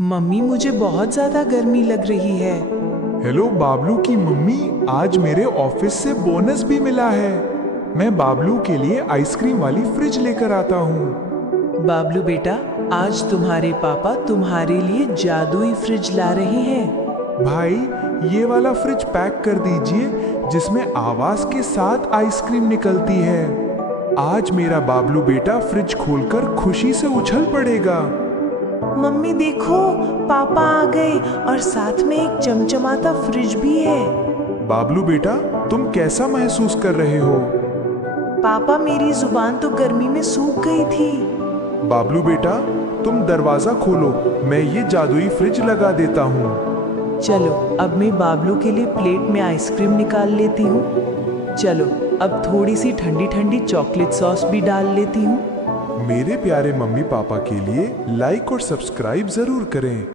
Mummy मुझे बहुत ज्यादा गर्मी लग रही है। हेलो बाबलू की मम्मी, आज मेरे ऑफिस से बोनस भी मिला है। मैं बाबलू के लिए आइसक्रीम वाली फ्रिज लेकर आता हूँ। बाबलू बेटा, आज तुम्हारे पापा तुम्हारे लिए जादुई फ्रिज ला रहे हैं। भाई, ये वाला फ्रिज पैक कर दीजिए जिसमें आवाज के साथ आइसक्रीम निकलती है। आज मेरा बाबलू बेटा फ्रिज खोलकर खुशी से उछल पड़ेगा। मम्मी देखो, पापा आ गए और साथ में एक चमचमाता फ्रिज भी है। बाबलू बेटा, तुम कैसा महसूस कर रहे हो? पापा, मेरी जुबान तो गर्मी में सूख गई थी। बाबलू बेटा, तुम दरवाजा खोलो, मैं ये जादुई फ्रिज लगा देता हूँ। चलो, अब मैं बाबलू के लिए प्लेट में आइसक्रीम निकाल लेती हूँ। चलो, अब थोड़ी सी ठंडी ठंडी चॉकलेट सॉस भी डाल लेती हूँ। मेरे प्यारे मम्मी पापा के लिए लाइक और सब्सक्राइब जरूर करें।